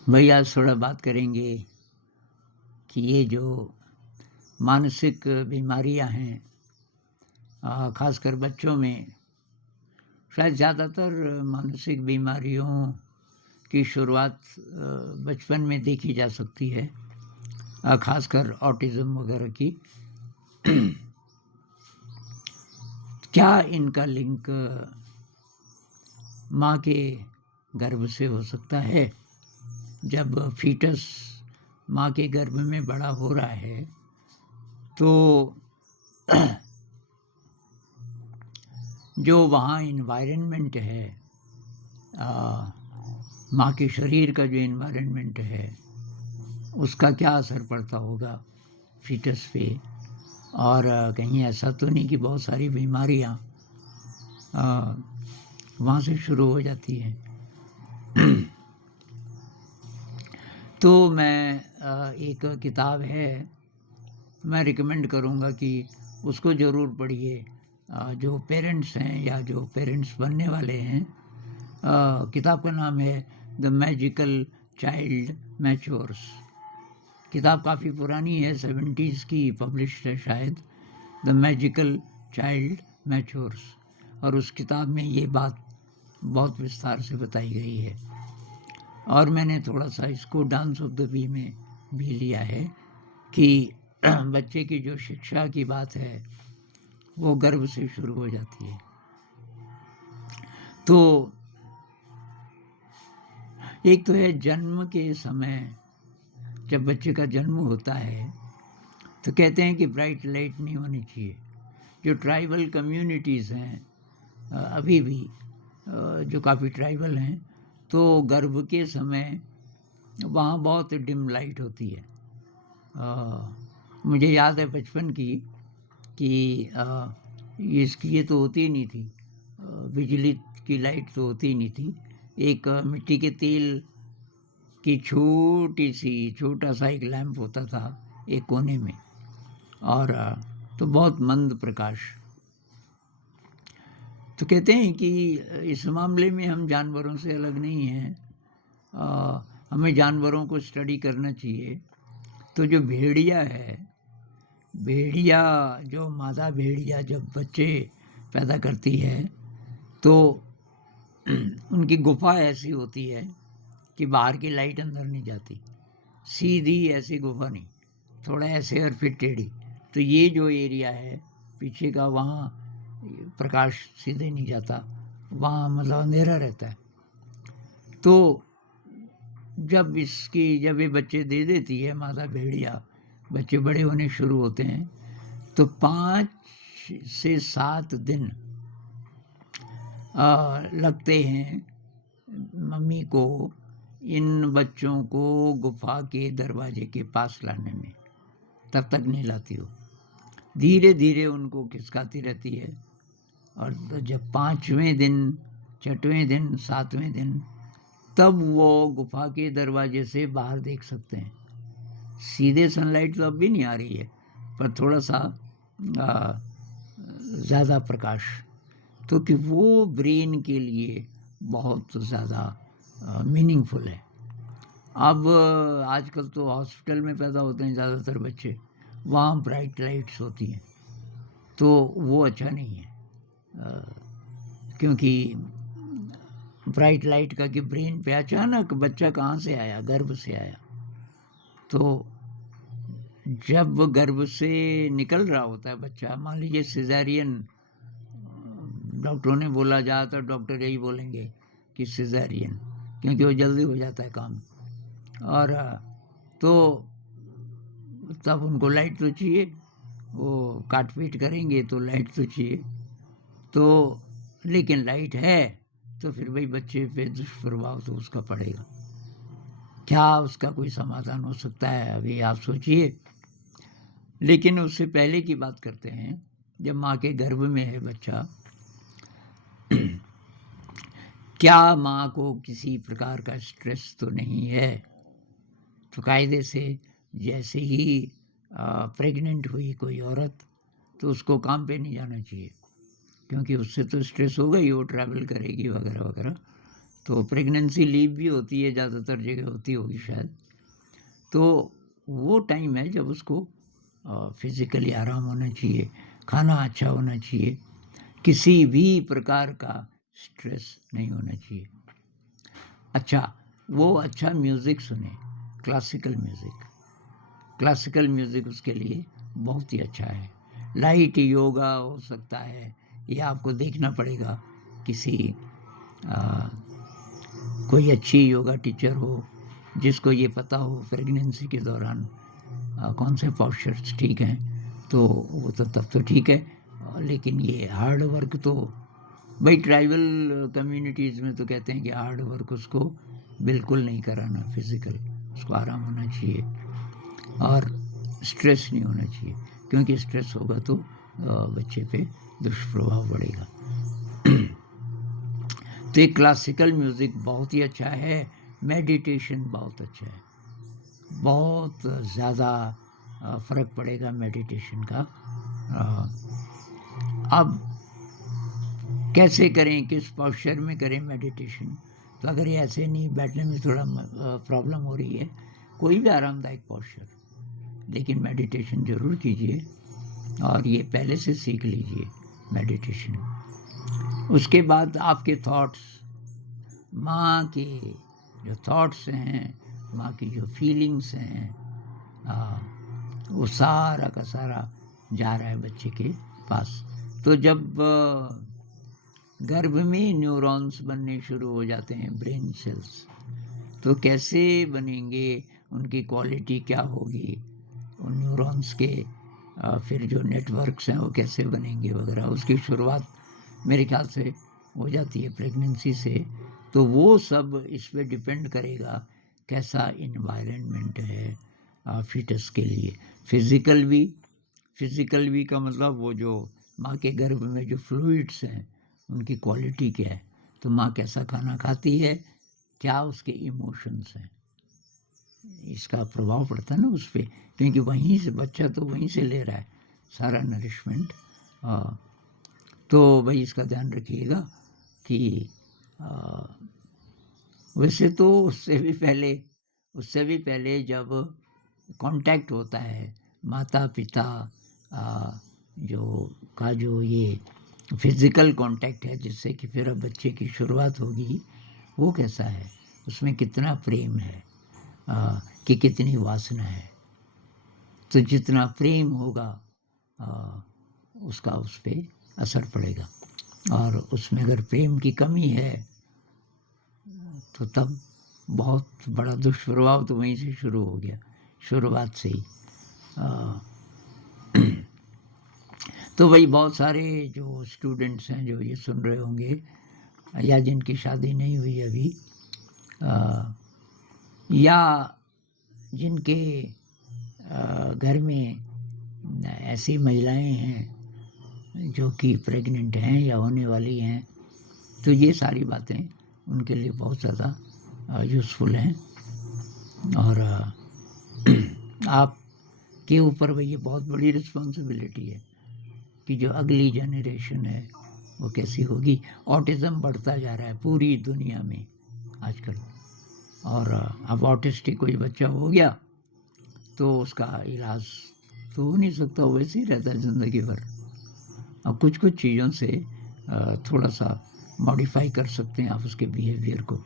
भाई आज थोड़ा बात करेंगे कि ये जो मानसिक बीमारियां हैं, ख़ासकर बच्चों में, शायद ज़्यादातर मानसिक बीमारियों की शुरुआत बचपन में देखी जा सकती है, ख़ासकर ऑटिज़म वगैरह की। क्या इनका लिंक माँ के गर्भ से हो सकता है? जब फीटस माँ के गर्भ में बड़ा हो रहा है तो जो वहाँ इन्वायरमेंट है, माँ के शरीर का जो इन्वायरमेंट है, उसका क्या असर पड़ता होगा फीटस पे। और कहीं ऐसा तो नहीं कि बहुत सारी बीमारियाँ वहाँ से शुरू हो जाती हैं। तो मैं एक किताब है, मैं रिकमेंड करूँगा कि उसको ज़रूर पढ़िए, जो पेरेंट्स हैं या जो पेरेंट्स बनने वाले हैं। किताब का नाम है द मैजिकल चाइल्ड मैच्योर्स। किताब काफ़ी पुरानी है, 70s की पब्लिश्ड है शायद, द मैजिकल चाइल्ड मैच्योर्स। और उस किताब में ये बात बहुत विस्तार से बताई गई है। और मैंने थोड़ा सा इसको डांस ऑफ द बी में भी लिया है कि बच्चे की जो शिक्षा की बात है वो गर्भ से शुरू हो जाती है। तो एक तो है जन्म के समय, जब बच्चे का जन्म होता है तो कहते हैं कि ब्राइट लाइट नहीं होनी चाहिए। जो ट्राइबल कम्युनिटीज़ हैं अभी भी, जो काफ़ी ट्राइबल हैं, तो गर्भ के समय वहाँ बहुत डिम लाइट होती है। मुझे याद है बचपन की कि इसकी ये तो होती ही नहीं थी, बिजली की लाइट तो होती ही नहीं थी। एक मिट्टी के तेल की छोटा सा एक लैंप होता था एक कोने में, और तो बहुत मंद प्रकाश। तो कहते हैं कि इस मामले में हम जानवरों से अलग नहीं हैं, हमें जानवरों को स्टडी करना चाहिए। तो जो भेड़िया है, भेड़िया जो मादा भेड़िया जब बच्चे पैदा करती है तो उनकी गुफा ऐसी होती है कि बाहर की लाइट अंदर नहीं जाती, सीधी ऐसी गुफा नहीं, थोड़ा ऐसे और फिर टेढ़ी। तो ये जो एरिया है पीछे का, वहाँ प्रकाश सीधे नहीं जाता, वहाँ मतलब अंधेरा रहता है। तो जब ये बच्चे दे देती है मादा भेड़िया, बच्चे बड़े होने शुरू होते हैं तो 5 से 7 दिन लगते हैं मम्मी को इन बच्चों को गुफा के दरवाजे के पास लाने में। तब तक नहीं लाती हो, धीरे धीरे उनको खिसकाती रहती है। और जब 5वें दिन, 6वें दिन, 7वें दिन, तब वो गुफा के दरवाजे से बाहर देख सकते हैं। सीधे सनलाइट तो अब भी नहीं आ रही है, पर थोड़ा सा ज़्यादा प्रकाश, तो कि वो ब्रेन के लिए बहुत ज़्यादा मीनिंगफुल है। अब आजकल तो हॉस्पिटल में पैदा होते हैं ज़्यादातर बच्चे, वहाँ ब्राइट लाइट्स होती हैं, तो वो अच्छा नहीं है। क्योंकि ब्राइट लाइट का कि ब्रेन पे अचानक बच्चा कहाँ से आया, गर्भ से आया। तो जब गर्भ से निकल रहा होता है बच्चा, मान लीजिए सिज़ेरियन डॉक्टरों ने बोला, ज़्यादातर डॉक्टर यही बोलेंगे कि सिज़ेरियन, क्योंकि वो जल्दी हो जाता है काम। और तो तब उनको लाइट तो चाहिए, वो काट पीट करेंगे तो लाइट तो चाहिए। तो लेकिन लाइट है तो फिर भाई बच्चे पे दुष्प्रभाव तो उसका पड़ेगा। क्या उसका कोई समाधान हो सकता है, अभी आप सोचिए। लेकिन उससे पहले की बात करते हैं, जब माँ के गर्भ में है बच्चा, क्या माँ को किसी प्रकार का स्ट्रेस तो नहीं है? तो कायदे से जैसे ही प्रेग्नेंट हुई कोई औरत, तो उसको काम पे नहीं जाना चाहिए, क्योंकि उससे तो स्ट्रेस होगा ही, वो ट्रैवल करेगी वगैरह वगैरह। तो प्रेगनेंसी लीव भी होती है, ज़्यादातर जगह होती होगी शायद। तो वो टाइम है जब उसको फिज़िकली आराम होना चाहिए, खाना अच्छा होना चाहिए, किसी भी प्रकार का स्ट्रेस नहीं होना चाहिए। अच्छा, वो अच्छा म्यूज़िक सुने, क्लासिकल म्यूज़िक। क्लासिकल म्यूज़िक उसके लिए बहुत ही अच्छा है। लाइट योगा हो सकता है, या आपको देखना पड़ेगा किसी कोई अच्छी योगा टीचर हो जिसको ये पता हो प्रेगनेंसी के दौरान कौन से पोस्चर्स ठीक हैं, तो वो तो तब तो ठीक है। लेकिन ये हार्ड वर्क तो भाई ट्राइबल कम्युनिटीज़ में तो कहते हैं कि हार्ड वर्क उसको बिल्कुल नहीं कराना, फिज़िकल उसको आराम होना चाहिए और स्ट्रेस नहीं होना चाहिए, क्योंकि स्ट्रेस होगा तो बच्चे पे दुष्प्रभाव पड़ेगा। तो ये क्लासिकल म्यूज़िक बहुत ही अच्छा है, मेडिटेशन बहुत अच्छा है, बहुत ज़्यादा फ़र्क पड़ेगा मेडिटेशन का। अब कैसे करें, किस पोस्चर में करें मेडिटेशन? तो अगर ये ऐसे नहीं, बैठने में थोड़ा प्रॉब्लम हो रही है, कोई भी आरामदायक पोस्चर, लेकिन मेडिटेशन ज़रूर कीजिए और ये पहले से सीख लीजिए मेडिटेशन। उसके बाद आपके थॉट्स, माँ के जो थॉट्स हैं, माँ की जो फीलिंग्स हैं, वो सारा का सारा जा रहा है बच्चे के पास। तो जब गर्भ में न्यूरॉन्स बनने शुरू हो जाते हैं, ब्रेन सेल्स, तो कैसे बनेंगे, उनकी क्वालिटी क्या होगी, उन न्यूरॉन्स के फिर जो नेटवर्क्स हैं वो कैसे बनेंगे वगैरह, उसकी शुरुआत मेरे ख्याल से हो जाती है प्रेगनेंसी से। तो वो सब इस पे डिपेंड करेगा कैसा इन्वायरमेंट है फीटस के लिए। फिज़िकल भी का मतलब वो जो माँ के गर्भ में जो फ्लूइड्स हैं उनकी क्वालिटी क्या है, तो माँ कैसा खाना खाती है, क्या उसके इमोशंस हैं, इसका प्रभाव पड़ता है ना उस पर, क्योंकि वहीं से बच्चा तो वहीं से ले रहा है सारा नरिशमेंट। तो भाई इसका ध्यान रखिएगा कि वैसे तो उससे भी पहले जब कांटेक्ट होता है माता पिता जो ये फिज़िकल कांटेक्ट है जिससे कि फिर अब बच्चे की शुरुआत होगी, वो कैसा है, उसमें कितना प्रेम है, कि कितनी वासना है। तो जितना प्रेम होगा उसका उस पर असर पड़ेगा, और उसमें अगर प्रेम की कमी है तो तब बहुत बड़ा दुष्प्रभाव तो वहीं से शुरू हो गया, शुरुआत से ही। तो भाई बहुत सारे जो स्टूडेंट्स हैं जो ये सुन रहे होंगे, या जिनकी शादी नहीं हुई अभी, या जिनके घर में ऐसी महिलाएं हैं जो कि प्रेग्नेंट हैं या होने वाली हैं, तो ये सारी बातें उनके लिए बहुत ज़्यादा यूज़फुल हैं। और आपके ऊपर भाई ये बहुत बड़ी रिस्पॉन्सिबिलिटी है कि जो अगली जनरेशन है वो कैसी होगी। ऑटिज़म बढ़ता जा रहा है पूरी दुनिया में आजकल, और अब ऑटिस्टिक कोई बच्चा हो गया तो उसका इलाज तो हो नहीं सकता, वैसे ही रहता है ज़िंदगी भर। अब कुछ चीज़ों से थोड़ा सा मॉडिफाई कर सकते हैं आप उसके बिहेवियर को,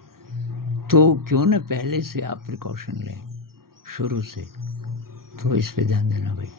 तो क्यों न पहले से आप प्रिकॉशन लें शुरू से। तो इस पे ध्यान देना भाई।